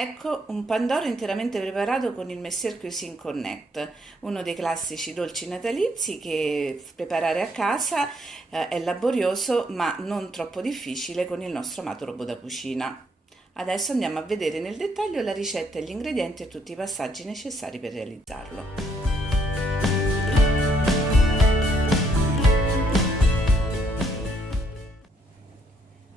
Ecco un pandoro interamente preparato con il Messer Cuisine Connect, uno dei classici dolci natalizi che preparare a casa è laborioso ma non troppo difficile con il nostro amato robot da cucina. Adesso andiamo a vedere nel dettaglio la ricetta, gli ingredienti e tutti i passaggi necessari per realizzarlo.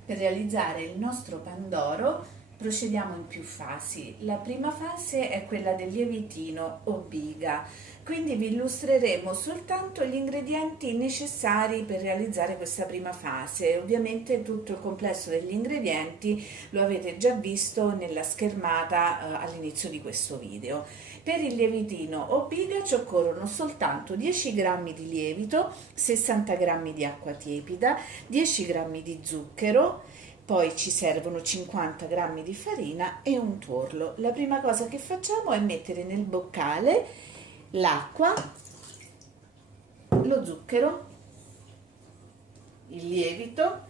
Per realizzare il nostro pandoro procediamo in più fasi. La prima fase è quella del lievitino o biga, quindi vi illustreremo soltanto gli ingredienti necessari per realizzare questa prima fase. Ovviamente tutto il complesso degli ingredienti lo avete già visto nella schermata all'inizio di questo video. Per il lievitino o biga ci occorrono soltanto 10 g di lievito, 60 g di acqua tiepida, 10 g di zucchero, poi ci servono 50 g di farina e un tuorlo. La prima cosa che facciamo è mettere nel boccale l'acqua, lo zucchero, il lievito,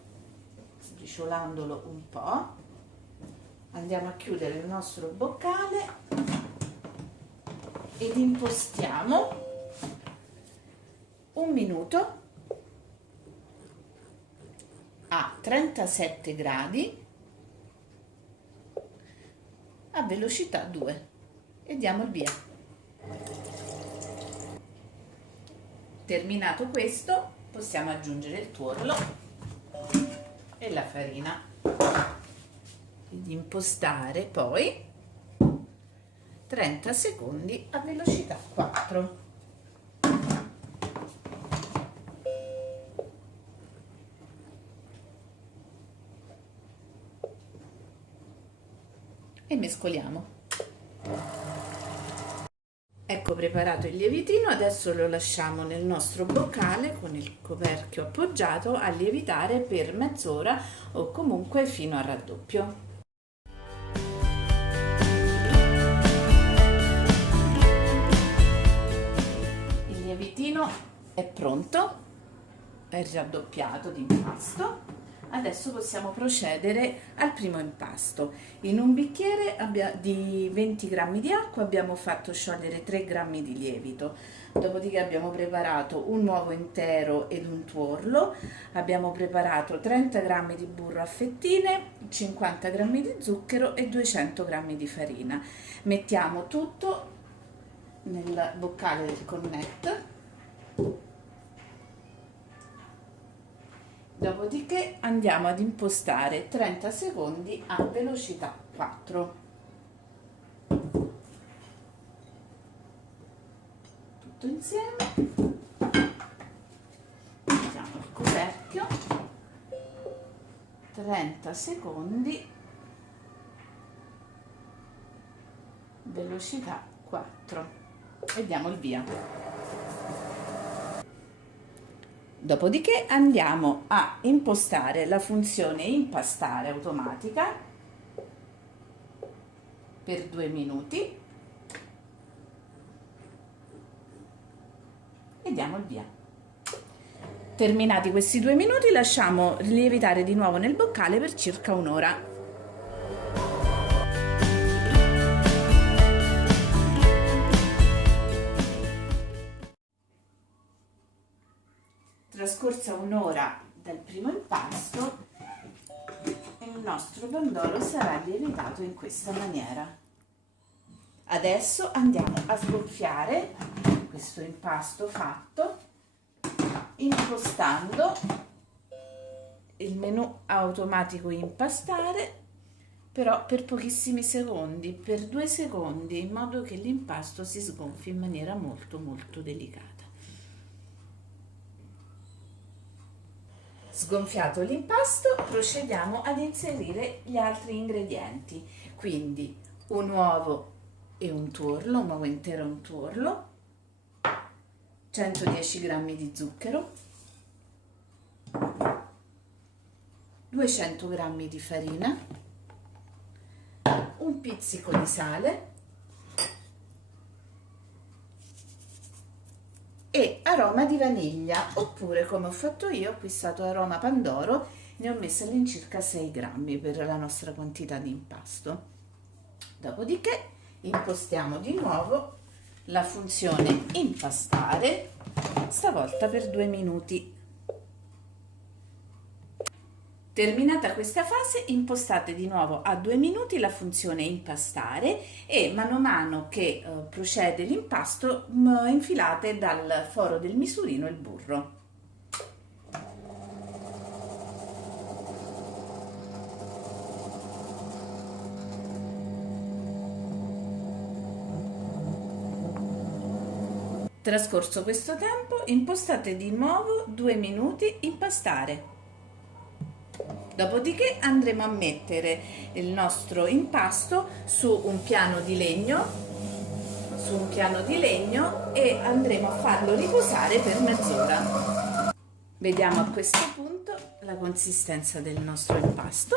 sbriciolandolo un po'. Andiamo a chiudere il nostro boccale ed impostiamo un minuto a 37 gradi a velocità 2 e diamo il via. Terminato questo, possiamo aggiungere il tuorlo e la farina ed impostare poi 30 secondi a velocità 4. E mescoliamo. Ecco preparato il lievitino, adesso lo lasciamo nel nostro boccale con il coperchio appoggiato a lievitare per mezz'ora o comunque fino al raddoppio. Il lievitino è pronto, è raddoppiato di impasto. Adesso possiamo procedere al primo impasto. In un bicchiere di 20 g di acqua abbiamo fatto sciogliere 3 g di lievito, dopodiché abbiamo preparato un uovo intero ed un tuorlo, abbiamo preparato 30 g di burro a fettine, 50 g di zucchero e 200 g di farina. Mettiamo tutto nel boccale del Connect. Dopodiché andiamo ad impostare 30 secondi a velocità 4. Tutto insieme. Mettiamo il coperchio. 30 secondi. Velocità 4. E diamo il via. Dopodiché andiamo a impostare la funzione impastare automatica per 2 minuti e diamo il via. Terminati questi 2 minuti lasciamo lievitare di nuovo nel boccale per circa un'ora. Trascorsa un'ora dal primo impasto, il nostro pandoro sarà lievitato in questa maniera. Adesso andiamo a sgonfiare questo impasto fatto impostando il menu automatico impastare, però per pochissimi secondi, per 2 secondi, in modo che l'impasto si sgonfi in maniera molto delicata. Sgonfiato l'impasto, procediamo ad inserire gli altri ingredienti, quindi un uovo e un tuorlo, un uovo intero e un tuorlo, 110 g di zucchero, 200 g di farina, un pizzico di sale e aroma di vaniglia, oppure come ho fatto io, ho acquistato aroma pandoro, ne ho messo all'incirca 6 grammi per la nostra quantità di impasto. Dopodiché impostiamo di nuovo la funzione impastare, stavolta per 2 minuti. Terminata questa fase, impostate di nuovo a 2 minuti la funzione impastare e mano a mano che procede l'impasto infilate dal foro del misurino il burro. Trascorso questo tempo, impostate di nuovo 2 minuti impastare. Dopodiché andremo a mettere il nostro impasto su un piano di legno, e andremo a farlo riposare per mezz'ora. Vediamo a questo punto la consistenza del nostro impasto.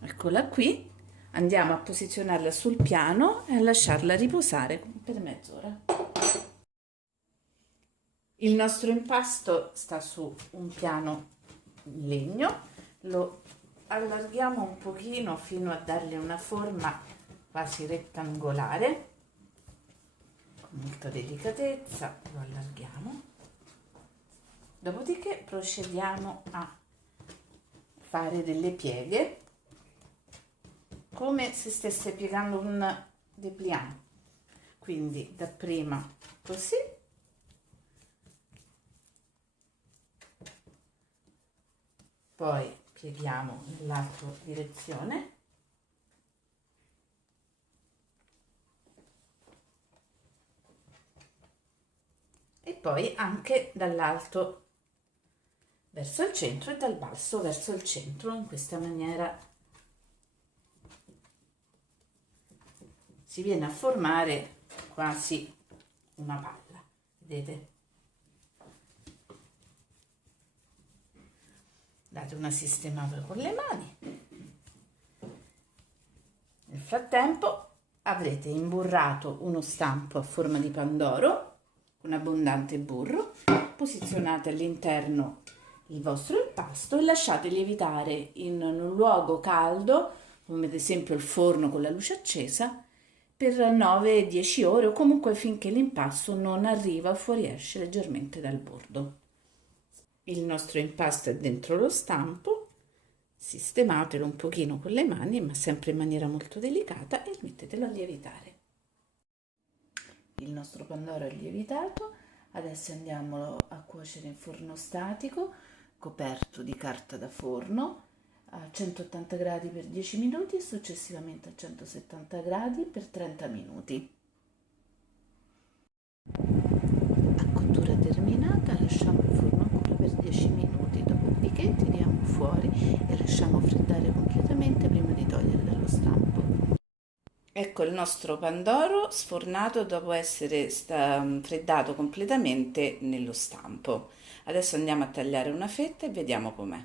Eccola qui. Andiamo a posizionarla sul piano e a lasciarla riposare per mezz'ora. Il nostro impasto sta su un piano in legno, lo allarghiamo un pochino fino a dargli una forma quasi rettangolare, con molta delicatezza lo allarghiamo, dopodiché procediamo a fare delle pieghe come se stesse piegando un dépliant, quindi dapprima così, poi pieghiamo nell'altra direzione e poi anche dall'alto verso il centro e dal basso verso il centro. In questa maniera si viene a formare quasi una palla, vedete? Date una sistemata con le mani. Nel frattempo avrete imburrato uno stampo a forma di pandoro con abbondante burro, posizionate all'interno il vostro impasto e lasciate lievitare in un luogo caldo, come ad esempio il forno con la luce accesa, per 9-10 ore o comunque finché l'impasto non arriva o fuoriesce leggermente dal bordo. Il nostro impasto è dentro lo stampo, sistematelo un pochino con le mani, ma sempre in maniera molto delicata, e mettetelo a lievitare. Il nostro pandoro è lievitato, adesso andiamolo a cuocere in forno statico, coperto di carta da forno, a 180 gradi per 10 minuti e successivamente a 170 gradi per 30 minuti. A cottura terminata lasciamo il forno ancora per 10 minuti, dopodiché tiriamo fuori e lasciamo freddare completamente prima di togliere dallo stampo. Ecco il nostro pandoro sfornato dopo essere freddato completamente nello stampo. Adesso andiamo a tagliare una fetta e vediamo com'è.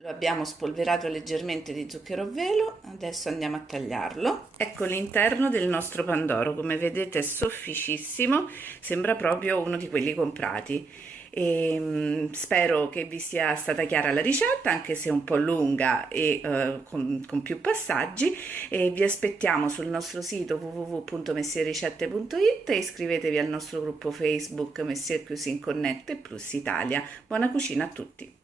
Lo abbiamo spolverato leggermente di zucchero a velo, adesso andiamo a tagliarlo. Ecco l'interno del nostro pandoro, come vedete è sofficissimo, sembra proprio uno di quelli comprati. Spero che vi sia stata chiara la ricetta, anche se un po' lunga e con più passaggi, e vi aspettiamo sul nostro sito www.messierricette.it e iscrivetevi al nostro gruppo Facebook Messier Cuisine Connect e Plus Italia. Buona cucina a tutti!